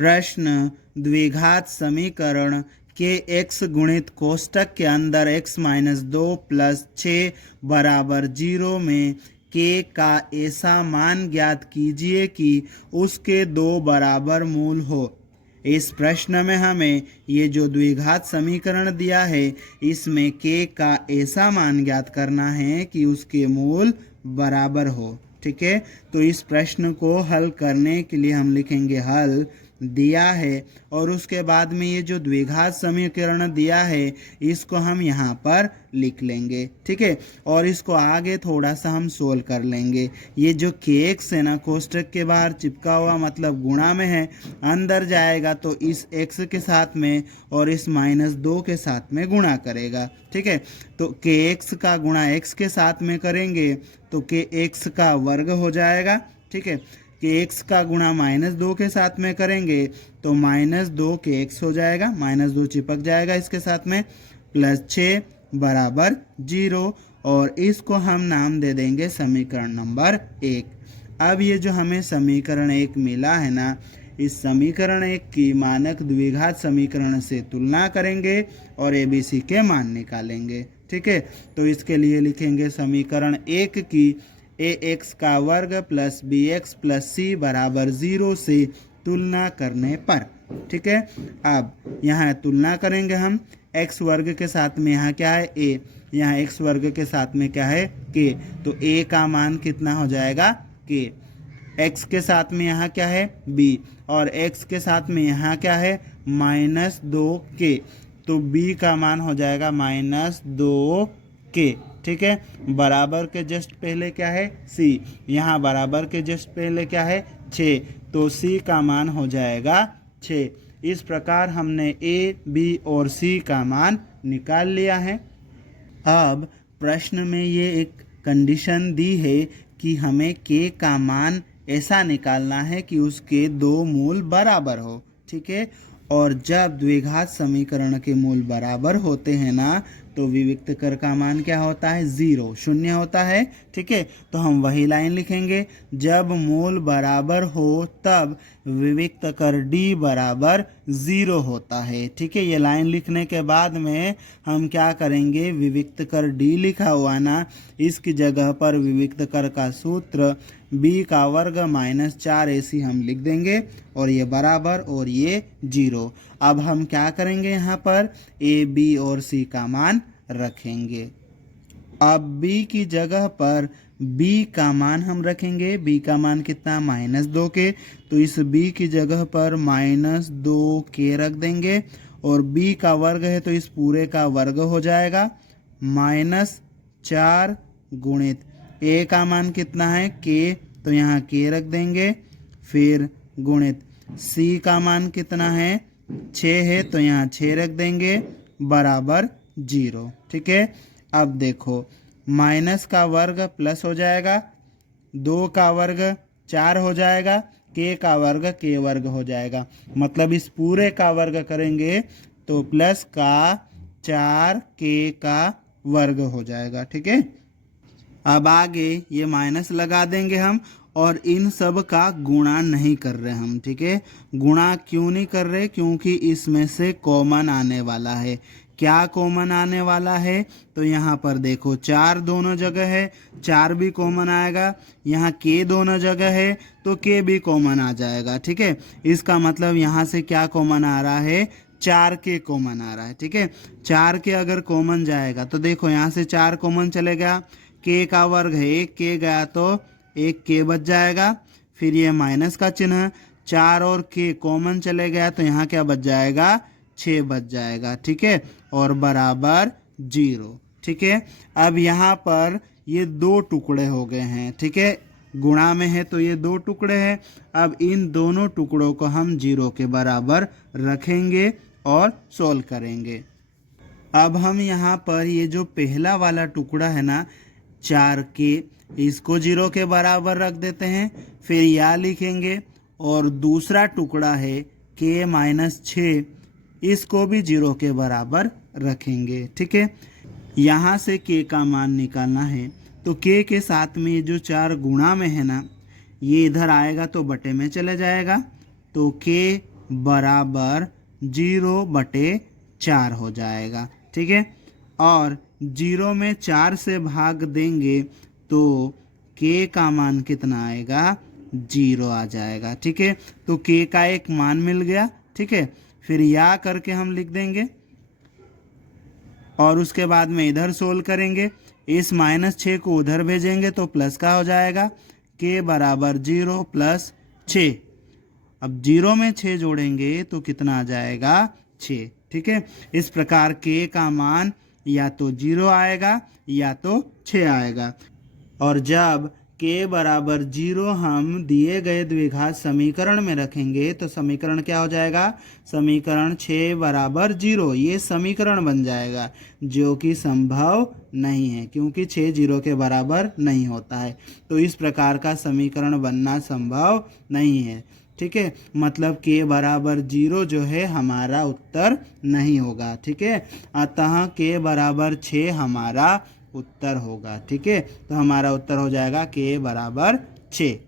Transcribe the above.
प्रश्न द्विघात समीकरण के एक्स गुणित कोष्टक के अंदर x माइनस 2 प्लस 6 बराबर 0 में k का ऐसा मान ज्ञात कीजिए कि उसके दो बराबर मूल हो। इस प्रश्न में हमें ये जो द्विघात समीकरण दिया है इसमें k का ऐसा मान ज्ञात करना है कि उसके मूल बराबर हो। ठीक है, तो इस प्रश्न को हल करने के लिए हम लिखेंगे हल दिया है और उसके बाद में ये जो द्विघात समीकरण दिया है इसको हम यहाँ पर लिख लेंगे। ठीक है, और इसको आगे थोड़ा सा हम सोल्व कर लेंगे। ये जो kx है ना कोष्टक के बाहर चिपका हुआ मतलब गुणा में है, अंदर जाएगा तो इस x के साथ में और इस -2 के साथ में गुणा करेगा। ठीक है, तो kx का गुणा x के साथ में करेंगे तो kx का वर्ग हो जाएगा। ठीक है, कि x का गुणा -2 के साथ में करेंगे तो -2 kx हो जाएगा, -2 चिपक जाएगा इसके साथ में, प्लस 6 बराबर 0 और इसको हम नाम दे देंगे समीकरण नंबर 1। अब ये जो हमें समीकरण 1 मिला है ना, इस समीकरण 1 की मानक द्विघात समीकरण से तुलना करेंगे और ABC के मान निकालेंगे। ठीक है, तो इसके लिए लिखेंगे समीकरण 1 की ax का वर्ग प्लस bx प्लस c बराबर 0 से तुलना करने पर। ठीक है, अब यहाँ तुलना करेंगे हम x वर्ग के साथ में, यहाँ क्या है a, यहाँ x वर्ग के साथ में क्या है k, तो a का मान कितना हो जाएगा k, x के साथ में यहाँ क्या है b और x के साथ में यहाँ क्या है -2k, तो b का मान हो जाएगा -2k। ठीक है, बराबर के जस्ट पहले क्या है c, यहाँ बराबर के जस्ट पहले क्या है 6, तो c का मान हो जाएगा 6। इस प्रकार हमने a, b और c का मान निकाल लिया है। अब प्रश्न में ये एक कंडीशन दी है कि हमें k का मान ऐसा निकालना है कि उसके दो मूल बराबर हो। ठीक है, और जब द्विघात समीकरण के मूल बराबर होते हैं ना तो विविक्त कर का मान क्या होता है 0, शून्य होता है। ठीक है, तो हम वही लाइन लिखेंगे, जब मूल बराबर हो तब विविक्त कर d बराबर 0 होता है। ठीक है, ये लाइन लिखने के बाद में हम क्या करेंगे, विविक्त कर d लिखा हुआ ना, इसकी जगह पर विविक्त कर का सूत्र b का वर्ग -4 ऐसी हम लिख देंगे और ये बराबर और ये 0। अब हम क्या करेंगे, यहाँ पर a, b और c का मान रखेंगे। अब b की जगह पर b का मान हम रखेंगे, b का मान कितना -2 के, तो इस b की जगह पर -2k रख देंगे और b का वर्ग है तो इस पूरे का वर्ग हो जाएगा, -4 गुणित a का मान कितना है k, तो यहाँ k रख देंगे, फिर गुणित c का मान कितना है 6 है तो यहाँ 6 रख देंगे बराबर 0। ठीक है, अब देखो माइनस का वर्ग प्लस हो जाएगा, 2 का वर्ग 4 हो जाएगा, k का वर्ग k वर्ग हो जाएगा, मतलब इस पूरे का वर्ग करेंगे तो प्लस का 4k का वर्ग हो जाएगा। ठीक है, अब आगे ये माइनस लगा देंगे हम और इन सब का गुणा नहीं कर रहे हम। ठीक है, गुणा क्यों नहीं कर रहे, क्योंकि इसमें से कॉमन आने वाला है। क्या कॉमन आने वाला है, तो यहाँ पर देखो 4 दोनों जगह है, 4 भी कॉमन आएगा, यहाँ k दोनों जगह है तो k भी कॉमन आ जाएगा। ठीक है, इसका मतलब यहाँ से क्या कॉमन आ रहा है, 4k कॉमन आ रहा है। ठीक है, 4k अगर कॉमन जाएगा तो देखो यहाँ से 4 कॉमन चले गया, k का वर्ग है 1k गया तो 1k बच जाएगा, फिर ये माइनस का चिन्ह, 4 और k कॉमन चले गया तो यहाँ क्या बच जाएगा 6 बच जाएगा। ठीक है, और बराबर 0। ठीक है, अब यहाँ पर ये 2 टुकड़े हो गए हैं। ठीक है, गुणा में है तो ये 2 टुकड़े हैं, अब इन दोनों टुकड़ों को हम 0 के बराबर रखेंगे और सोल्व करेंगे। अब हम यहाँ पर ये जो पहला वाला टुकड़ा है ना 4k, इसको 0 के बराबर रख देते हैं, फिर या लिखेंगे, और दूसरा टुकड़ा है k - 6, इसको भी 0 के बराबर रखेंगे। ठीक है, यहाँ से k का मान निकालना है तो k के साथ में ये जो 4 गुणा में है ना, ये इधर आएगा तो बटे में चले जाएगा, तो k बराबर 0/4 हो जाएगा। ठीक है, और 0 में 4 से भाग देंगे तो k का मान कितना आएगा, 0 आ जाएगा। ठीक है, तो k का एक मान मिल गया। ठीक है, फिर या करके हम लिख देंगे और उसके बाद में इधर सोल्व करेंगे। इस -6 को उधर भेजेंगे तो प्लस का हो जाएगा, k बराबर 0 + 6। अब 0 में 6 जोड़ेंगे तो कितना आ जाएगा, 6। ठीक है, इस प्रकार k का मान या तो 0 आएगा या तो 6 आएगा। और जब k बराबर 0 हम दिए गए द्विघात समीकरण में रखेंगे तो समीकरण क्या हो जाएगा, समीकरण 6 बराबर 0, ये समीकरण बन जाएगा, जो कि संभव नहीं है क्योंकि 6 0 के बराबर नहीं होता है। तो इस प्रकार का समीकरण बनना संभव नहीं है। ठीक है, मतलब k बराबर 0 जो है हमारा उत्तर नहीं होगा। ठीक है, अतः k बराबर 6 हमारा उत्तर होगा। ठीक है, तो हमारा उत्तर हो जाएगा k बराबर 6।